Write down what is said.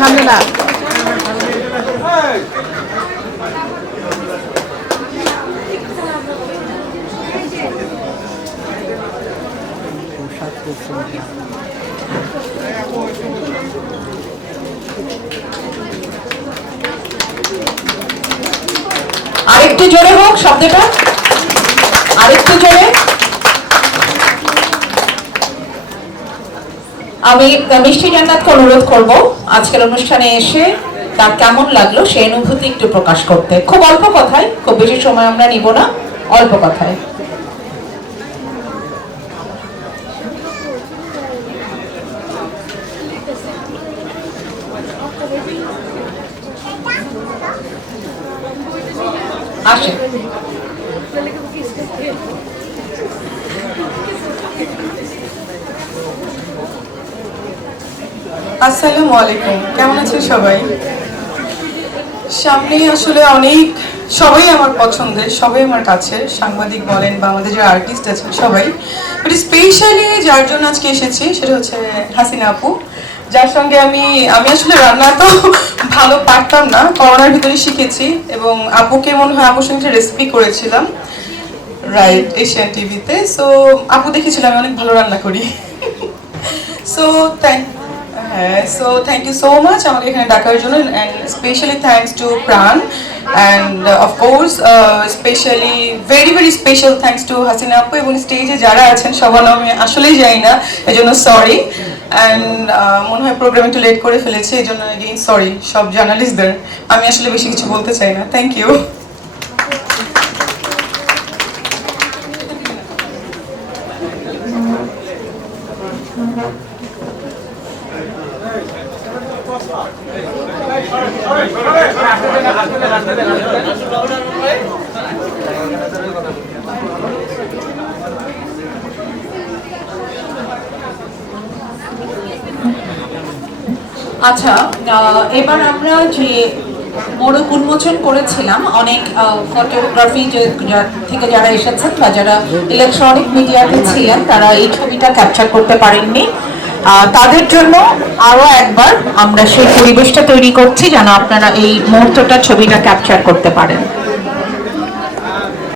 সামনে না আরেকটু জোরে হোক শব্দটা, আরেকটু জোরে। আমি মিষ্টি জান্নাতকে অনুরোধ করব আজকের অনুষ্ঠানে এসে তার কেমন লাগলো সেই অনুভূতি একটু প্রকাশ করতে। খুব অল্প কথায়, খুব বেশি সময় আমরা নিব না, অল্প কথায়। আসে আসসালামু আলাইকুম, কেমন আছেন সবাই? সামনে আসলে অনেক সবাই আমার পছন্দের, সবাই আমার কাছের, সাংবাদিক বলেন বা আমাদের যারা আর্টিস্ট আছেন সবাই, বাট স্পেশালি যার জন্য আজকে এসেছি সেটা হচ্ছে হাসিনা আপু, যার সঙ্গে আমি আসলে রান্না তো ভালো পারতাম না, করোনার ভিতরে শিখেছি এবং আপুকে মনে হয় আপুর সঙ্গে রেসিপি করেছিলাম রাইট এশিয়ান টিভিতে। সো আপু দেখেছিলাম আমি অনেক ভালো রান্না করি। So thank you so much আমাকে এখানে ডাকার জন্য, and especially thanks to প্রাণ, and of course especially very special thanks to Hasina আপু এবং স্টেজে যারা আছেন সবার নাম আমি আসলেই জানি না, এজন্য সরি। অ্যান্ড মনে হয় প্রোগ্রাম একটু লেট করে ফেলেছি, এই জন্য এগেইন সরি সব জার্নালিস্টদের। আমি আসলে বেশি কিছু বলতে চাই না, থ্যাংক ইউ। আচ্ছা, এবার আমরা যে মোড়ক উন্মোচন করেছিলাম, অনেক ফটোগ্রাফি থেকে যারা এসেছেন বা যারা ইলেকট্রনিক মিডিয়াতে ছিলেন তারা এই ছবিটা ক্যাপচার করতে পারেননি, তাদের জন্য আরো একবার আমরা সেই পরিবেশটা তৈরি করছি যেন আপনারা এই মুহূর্তটা ছবিটা ক্যাপচার করতে পারেন।